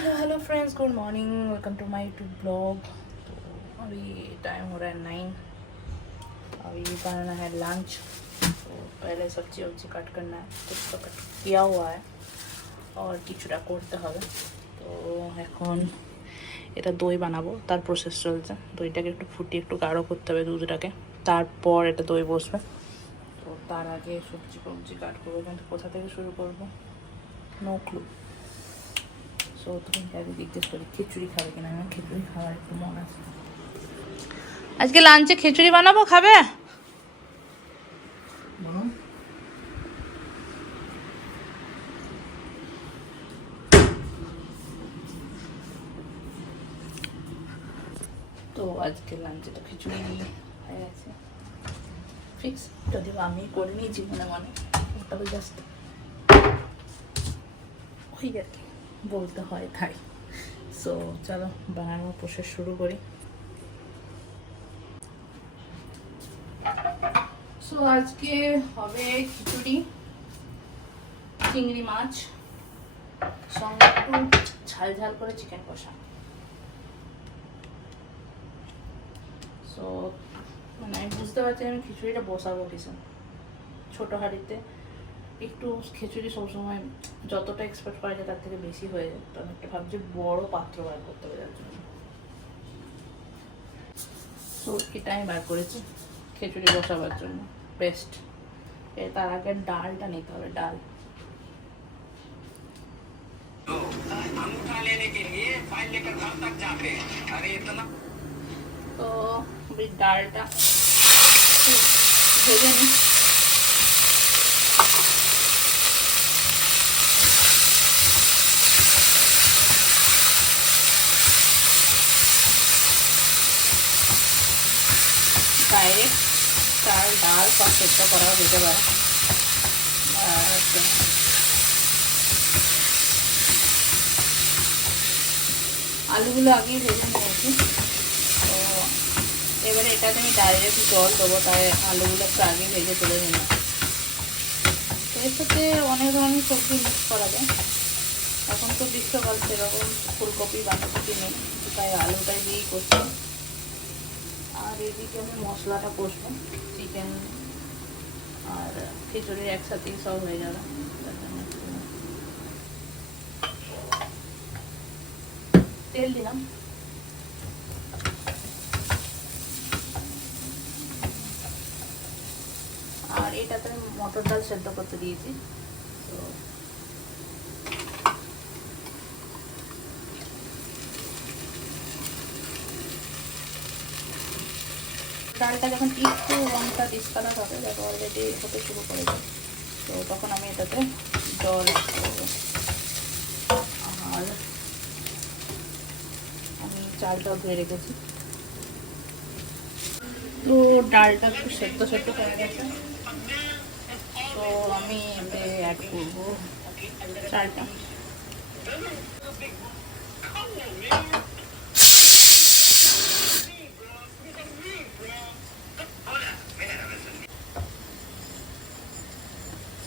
Hello friends, good morning. Welcome to my YouTube blog. तो अभी time हो रहा है 9। अभी बनाना है लंच। तो पहले सब्जी वब्जी काट करना है, कुछ तो कट किया हुआ है और কিছুটা করতে হবে। তো এখন এটা দই বানাবো, তার প্রসেস চলছে। দইটাকে একটু ফুটিয়ে একটু গাঢ় করতে হবে দুধটাকে, তারপর এটা দই বসবে। তো তার আগে সবজি ফবজি কাট করবো, কিন্তু কোথা থেকে শুরু করবো নো ক্লু। সো তুমি আগে জিজ্ঞেস করি খিচুড়ি খাবে কিনা। আমার খিচুড়ি খাওয়ার একটু মন আছে। আজকে লাঞ্চে খিচুড়ি বানাবো, খাবে? তো আজকে লাঞ্চে তো খিচুড়ি হয়ে গেছে ফিক্স, যদিও আমি করে নিয়েছি মনে মনে, তবে জাস্ট ওই আর কি বলতে হয় তাই। সো চলো বানানোর প্রসেস শুরু করি। সো আজকে হবে খিচুড়ি, চিংড়ি মাছ, সঙ্গে একটু ঝাল ঝাল করে চিকেন কষা। সো মানে আমি বুঝতে পারছি আমি খিচুড়িটা বসাবো কিছু ছোটো হাঁড়িতে। একটু খিচুড়ি সবসময় যতটা এক্সপেক্ট করা যায় তার থেকে বেশি হয়ে যায়, তো আমি একটা ভাবছি বড়ো পাত্র বার করতে হবে যার জন্য। সো এটা আমি বার করেছি খিচুড়ি বসাবার জন্য বেস্ট। তার আগে ডালটা নিতে হবে, ডাল। তো ডালটা ভেজে নিই। ডাইরেক্ট চাল ডাল সব সেদ্ধ করাও যেতে পারে। আলুগুলো আগেই ভেজে নিয়েছি। তো এবারে এটাতে আমি ডাইরেক্ট জল দেবো, তাই আলুগুলো একটু আগে ভেজে তুলে নিলাম। তো এর সাথে অনেক ধরনের সবজি মিক্স করা যায়। এখন তো গ্রীষ্মকাল, সেরকম ফুলকপি বাঁধাকপি নেই, তাই আলুটাই দিয়েই করছি। আর এদিকে আমি মশলাটা কষবো, চিকেন আর খিচুড়ি একসাথেই সব হয়ে যাবে। তেল দিলাম। আর এটাতে আমি মটর ডাল সেদ্ধ করতে দিয়েছি। তো ডালটা যখন একটু রঙটা ডিসকালার হবে, দেখো অলরেডি হতে শুরু করে যায়, তো তখন আমি এটাতে জল করবো। আর আমি চালটাও ধুয়ে রেখেছি। তো ডালটা একটু সেদ্ধ সেদ্ধ হয়ে গেছে, তো আমি এতে অ্যাড করবো চালটা।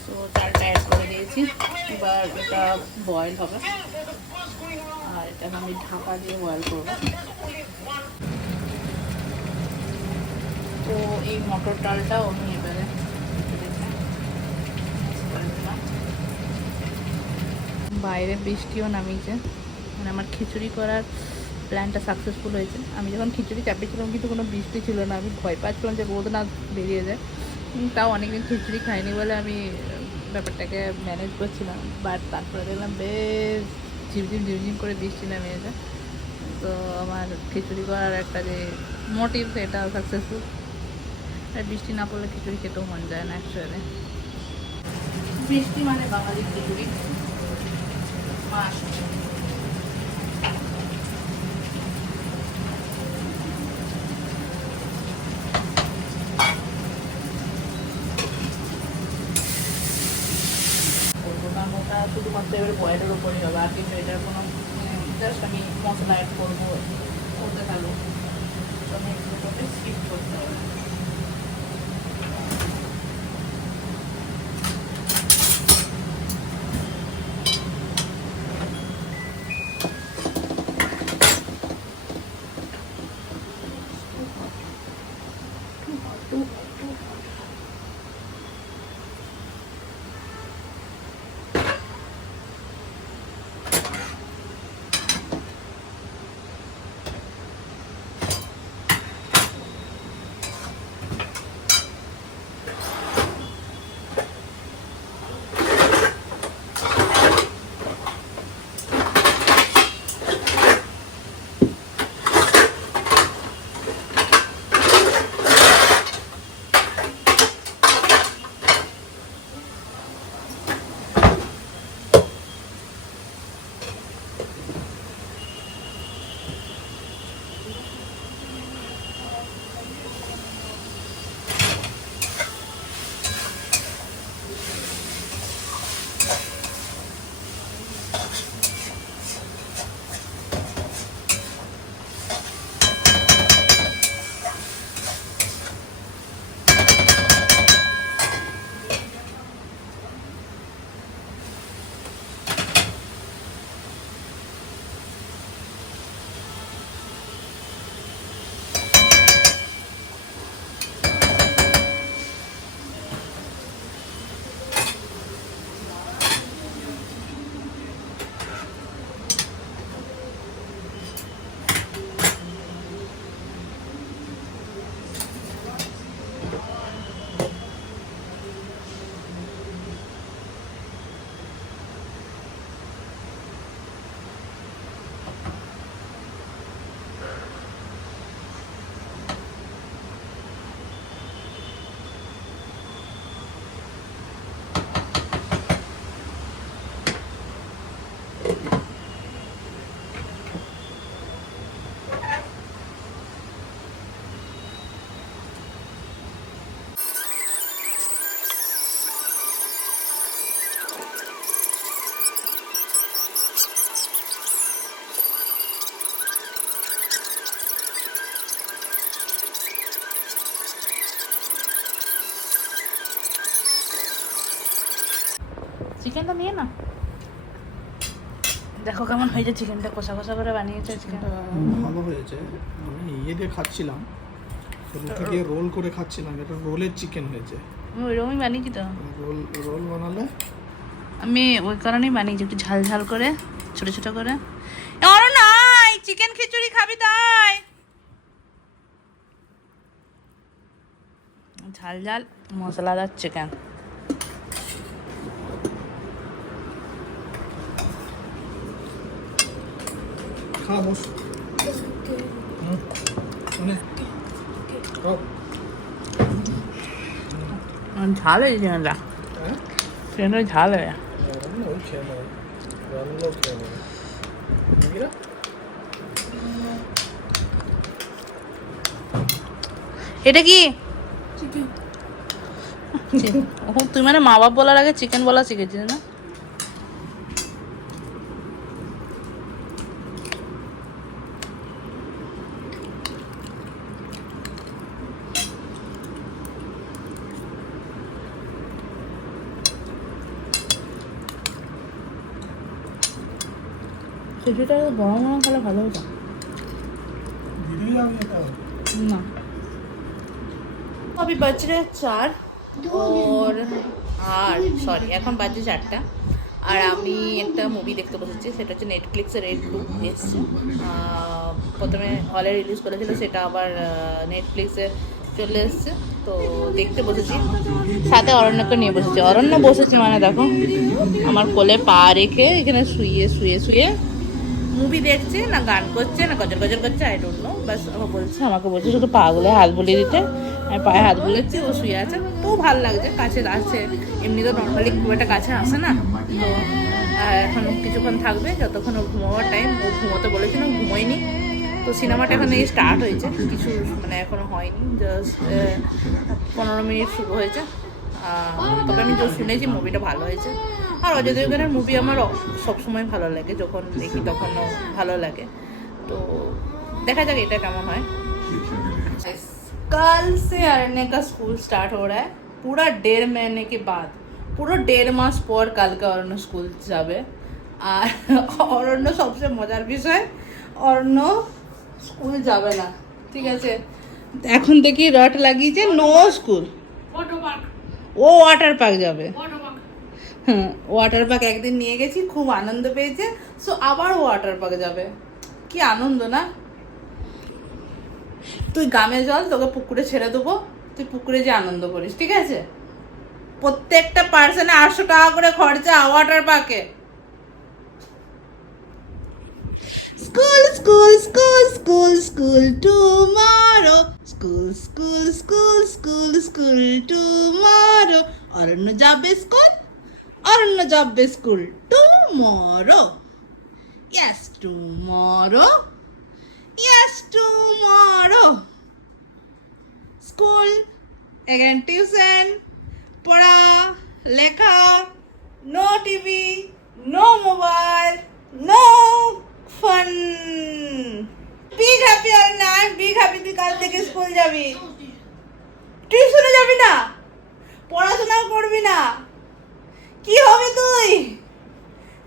তো চালটা অ্যাড করে দিয়েছি। এবার এটা বয়েল হবে, আর এটাকে আমি ঢাকা দিয়ে বয়েল করব। তো এই মটর ডালটাও আমি এবারে বাইরে বৃষ্টিও নামিয়েছে, মানে আমার খিচুড়ি করার প্ল্যানটা সাকসেসফুল হয়েছে। আমি যখন খিচুড়ি চাপিয়েছিলাম কিন্তু কোনো বৃষ্টি ছিল না, আমি ভয় পাচ্ছিলাম যে রোদ না বেরিয়ে যায়। তাও অনেকদিন খিচুড়ি খাইনি বলে আমি ব্যাপারটাকে ম্যানেজ করছিলাম। বাট তারপরে দেখলাম বেশ ঝিমঝিম ঝিমঝিম করে বৃষ্টি নামিয়েছে। তো আমার খিচুড়ি করার একটা যে মোটিভ, সেটা সাকসেসফুল। আর বৃষ্টি না পড়লে খিচুড়ি খেতেও মন যায় না অ্যাকচুয়ালি। বৃষ্টি মানে বাঙালি খিচুড়ি মাছ। ওটা শুধুমাত্র এবারে বয়েলের উপরই হবে, আর কিন্তু এটার কোনো জাস্ট আমি মশলা অ্যাড করবো, করতে থাকবো। তো আমি একটু স্কিপ করতে হবে। চিকেনটা নিয়ে না। দেখো কেমন হয়েছে চিকেনটা, কষা কষা করে বানিয়েছে চিকেনটা। ভালো হয়েছে। আমি ইয়ে দিয়ে খাচ্ছিলাম, রুটি দিয়ে রোল করে খাচ্ছিলাম, এটা রোলের চিকেন হয়েছে। আমি ওইরকমই বানিয়েছি তো। রোল রোল বানালে আমি ওই কারণেই বানিয়েছি, একটু ঝাল ঝাল করে, ছোট ছোট করে। আরে নাই, চিকেন খিচুড়ি খাবি তাই? ঝাল ঝাল মশলাদার চিকেন। খা বস। ঝাল হয়েছে চিকেনটা, চিকেনটা ঝাল হয়ে। এটা কি তুই মানে মা বাপ বলার আগে চিকেন বলা শিখেছিস না? খিচুড়িটা গরম গরম খেলে ভালো হতো না। अभी बज रहे 4 और সরি এখন বাজে 4টা। আর আমি একটা মুভি দেখতে বসেছি, সেটা হচ্ছে নেটফ্লিক্সে রেড 2 এসছে। প্রথমে হলে রিলিজ করেছিল, সেটা আবার নেটফ্লিক্সে চলে এসছে, তো দেখতে বসেছি। সাথে অরণ্যকে নিয়ে বসেছি। অরণ্য বসেছে মানে দেখো আমার কোলে পা রেখে এখানে শুয়ে শুয়ে শুয়ে মুভি দেখছে, না গান করছে না গজল গজল করছে, আই ডোন্ট নো। বাস আমাকে বলছে শুধু পা গুলো হাত বুলিয়ে দিতে। আমি পায়ে হাত বুলেছি, ও শুয়ে আছে, তো ভালো লাগছে, কাছে আসছে। এমনি তো নর্মালি খুব একটা কাছে আসে না, তো এখন কিছুক্ষণ থাকবে, যতক্ষণ ওর ঘুমাবার টাইম। ও ঘুমোতে বলেছিল, ঘুমোয়নি। তো সিনেমাটা এখন এই স্টার্ট হয়েছে, কিছু মানে এখনো হয়নি, জাস্ট 15 মিনিট শুরু হয়েছে। তবে আমি তো শুনেছি মুভিটা ভালো হয়েছে। আর অজয় দেবগনের মুভি আমার সবসময় ভালো লাগে, যখন দেখি তখনও ভালো লাগে। তো দেখা যাক এটা কেমন হয়। कल से अरण्य का स्कूल स्टार्ट हो रहा है, पूरा 1.5 महीने के बाद, পুরো 1.5 মাস পর কালকে অরণ্য স্কুল যাবে। আর অরণ্য সবচেয়ে মজার বিষয়, অরণ্য স্কুল যাবে না, ঠিক আছে? এখন থেকে রট লাগিয়েছে নো স্কুল, ও ওয়াটার পার্ক যাবে। হ্যাঁ, ওয়াটার পার্ক একদিন নিয়ে গেছি, খুব আনন্দ পেয়েছে, সো আবার ওয়াটার পার্ক যাবে। কি আনন্দ না? তুই গ্রামে চল, তোকে পুকুরে ছেড়ে দেবো, তুই পুকুরে যে আনন্দ করিস, ঠিক আছে? প্রত্যেকটা পার্সনে 800 টাকা করে খরচা ওয়াটার পার্কে। School school school school school tomorrow, school school school school school tomorrow. Aranya যাবে স্কুল, অরণ্য যাবে school tomorrow. Yes tomorrow, yes tomorrow. School, again tuition, পড়া লেখা, no TV, no mobile, no fun. Big happy আর না, big happy তুই কাল থেকে school যাবি, টিউশনে যাবি না, পড়াশোনাও করবি না, কি হবে তুই?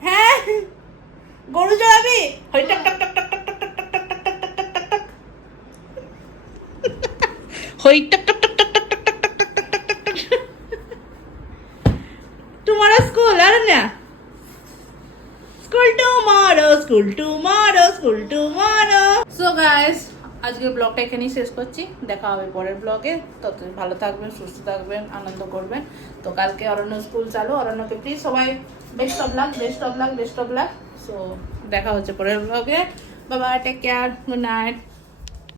হ্যাঁ, গরু চড়াবি, হই টক টক টক টক টক টক টক টক টক টক টক টক টক, হই টক টক টক টক টক টক টক টক টক টক টক। Tomorrow school, Aranya. School tomorrow, school tomorrow, school tomorrow. So guys, আজকের ব্লগটা এখানেই শেষ করছি। দেখা হবে পরের ব্লগে। ততদিন ভালো থাকবেন, সুস্থ থাকবেন, আনন্দ করবেন। তো কালকে অরণ্য স্কুল চালু। অরণ্যকে প্লিজ সবাই best of luck, best of luck, best of luck. So দেখা হচ্ছে পরের ব্লগে। Bye bye, take care, good night.